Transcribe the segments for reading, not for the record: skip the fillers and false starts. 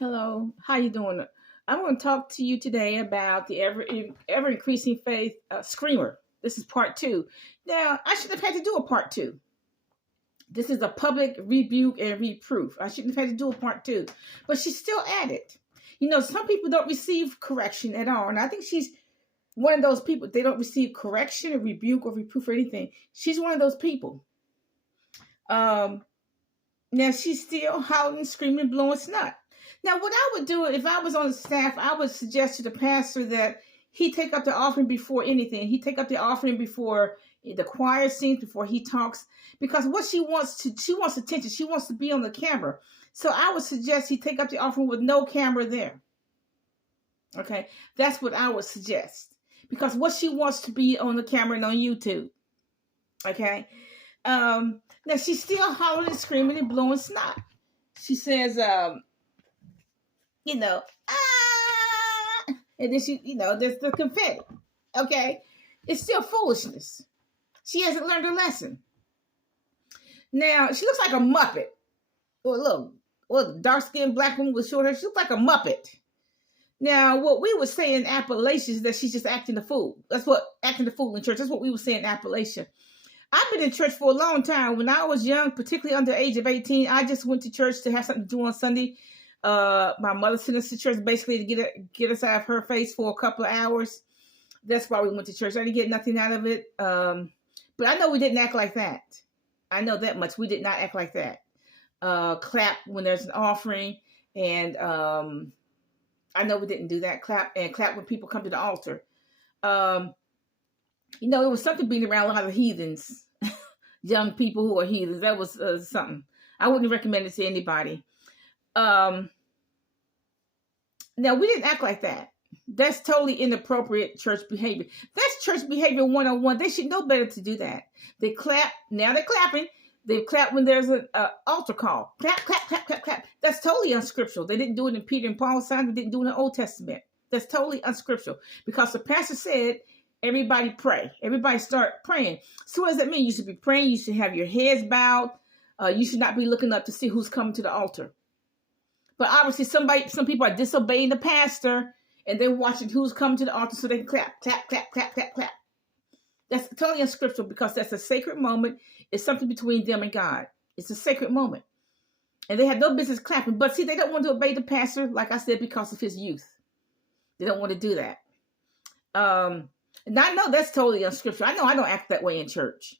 Hello, how you doing? I'm going to talk to you today about the ever increasing faith screamer. This is part two. Now, I should have had to do a part two. This is a public rebuke and reproof. I shouldn't have had to do a part two, but she's still at it. Some people don't receive correction at all, and I think she's one of those people. They don't receive correction or rebuke or reproof or anything. She's one of those people. Um, Now she's still howling, screaming, blowing snot. Now, what I would do if I was on the staff, I would suggest to the pastor that he take up the offering before anything. He take up the offering before the choir sings, before he talks, because what she wants attention. She wants to be on the camera. So I would suggest he take up the offering with no camera there. Okay, that's what I would suggest, because what she wants to be on the camera and on YouTube. Okay. Now she's still hollering and screaming and blowing snot. She says, and then there's the confetti. Okay. It's still foolishness. She hasn't learned her lesson. Now, she looks like a Muppet. Dark skinned black woman with short hair. She looks like a Muppet. Now, what we would say in Appalachia is that she's just acting the fool. That's what acting the fool in church. That's what we would say in Appalachia. I've been in church for a long time. When I was young, particularly under the age of 18, I just went to church to have something to do on Sunday. My mother sent us to church basically to get us out of her face for a couple of hours. That's why we went to church. I didn't get nothing out of it. But I know we didn't act like that. I know that much. We did not act like that. Clap when there's an offering. And I know we didn't do that. Clap when people come to the altar. It was something being around a lot of heathens, young people who are heathens. That was something. I wouldn't recommend it to anybody. Now, we didn't act like that. That's totally inappropriate church behavior. That's church behavior 101. They should know better to do that. They clap. Now they're clapping. They clap when there's an altar call. Clap, clap, clap, clap, clap. That's totally unscriptural. They didn't do it in Peter and Paul's time. They didn't do it in the Old Testament. That's totally unscriptural, because the pastor said, everybody pray. Everybody start praying. So what does that mean? You should be praying. You should have your heads bowed. You should not be looking up to see who's coming to the altar. But obviously some people are disobeying the pastor, and they're watching who's coming to the altar so they can clap, clap, clap, clap, clap, clap. That's totally unscriptural, because that's a sacred moment. It's something between them and God. It's a sacred moment. And they have no business clapping. But see, they don't want to obey the pastor, like I said, because of his youth. They don't want to do that. And I know that's totally unscriptural. I know I don't act that way in church.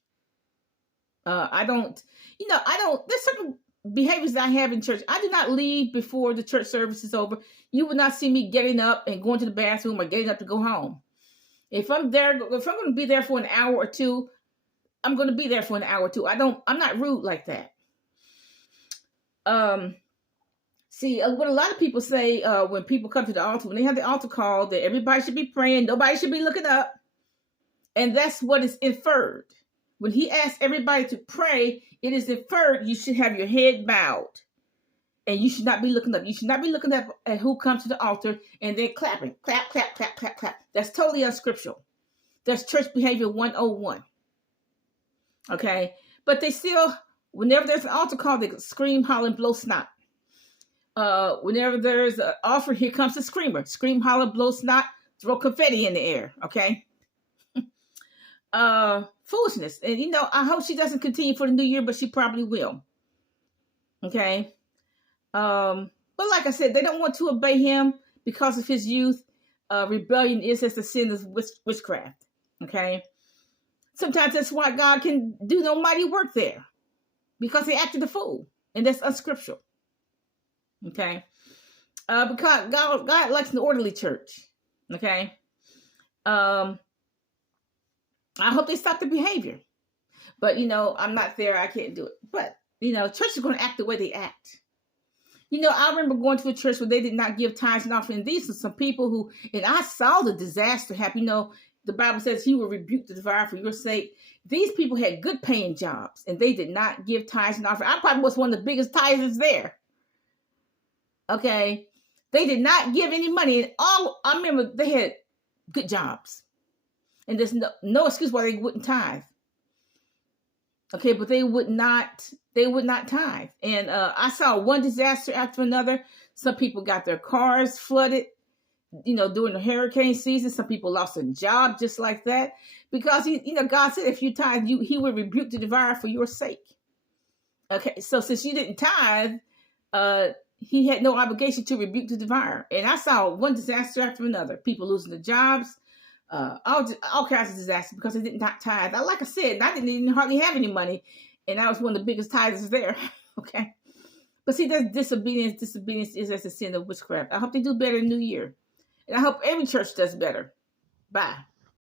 I don't, there's certain behaviors that I have in church. I do not leave before the church service is over. You will not see me getting up and going to the bathroom or getting up to go home. If I'm going to be there for an hour or two, I'm going to be there for an hour or two. I'm not rude like that. See, what a lot of people say when people come to the altar, when they have the altar call, that everybody should be praying, nobody should be looking up. And that's what is inferred. When he asks everybody to pray, it is inferred you should have your head bowed. And you should not be looking up. You should not be looking up at who comes to the altar and then clapping. Clap, clap, clap, clap, clap. That's totally unscriptural. That's church behavior 101. Okay? But they still, whenever there's an altar call, they scream, holler, and blow snot. Whenever there's an offering, here comes the screamer. Scream, holler, blow snot, throw confetti in the air. Okay? Foolishness. And I hope she doesn't continue for the new year, but she probably will. Okay? But like I said, they don't want to obey him because of his youth. Rebellion is as the sin of witchcraft. Okay? Sometimes that's why God can do no mighty work there, because he acted a fool, and that's unscriptural. Okay? Because God likes an orderly church. Okay? I hope they stop the behavior. But, I'm not there. I can't do it. But, church is going to act the way they act. I remember going to a church where they did not give tithes and offering. These are some people who, and I saw the disaster happen. The Bible says he will rebuke the devourer for your sake. These people had good paying jobs, and they did not give tithes and offering. I probably was one of the biggest tithers there. Okay. They did not give any money. And I remember they had good jobs. And there's no excuse why they wouldn't tithe. Okay, but they would not They would not tithe. And I saw one disaster after another. Some people got their cars flooded, during the hurricane season. Some people lost a job just like that, because God said if you tithe, He would rebuke the devourer for your sake. Okay, so since you didn't tithe, He had no obligation to rebuke the devourer. And I saw one disaster after another. People losing their jobs, all kinds of disasters because they did not tithe. Like I said, I didn't even hardly have any money, and I was one of the biggest tithers there. Okay, but see, that's disobedience. Disobedience is as a sin of witchcraft. I hope they do better in the new year, and I hope every church does better. Bye.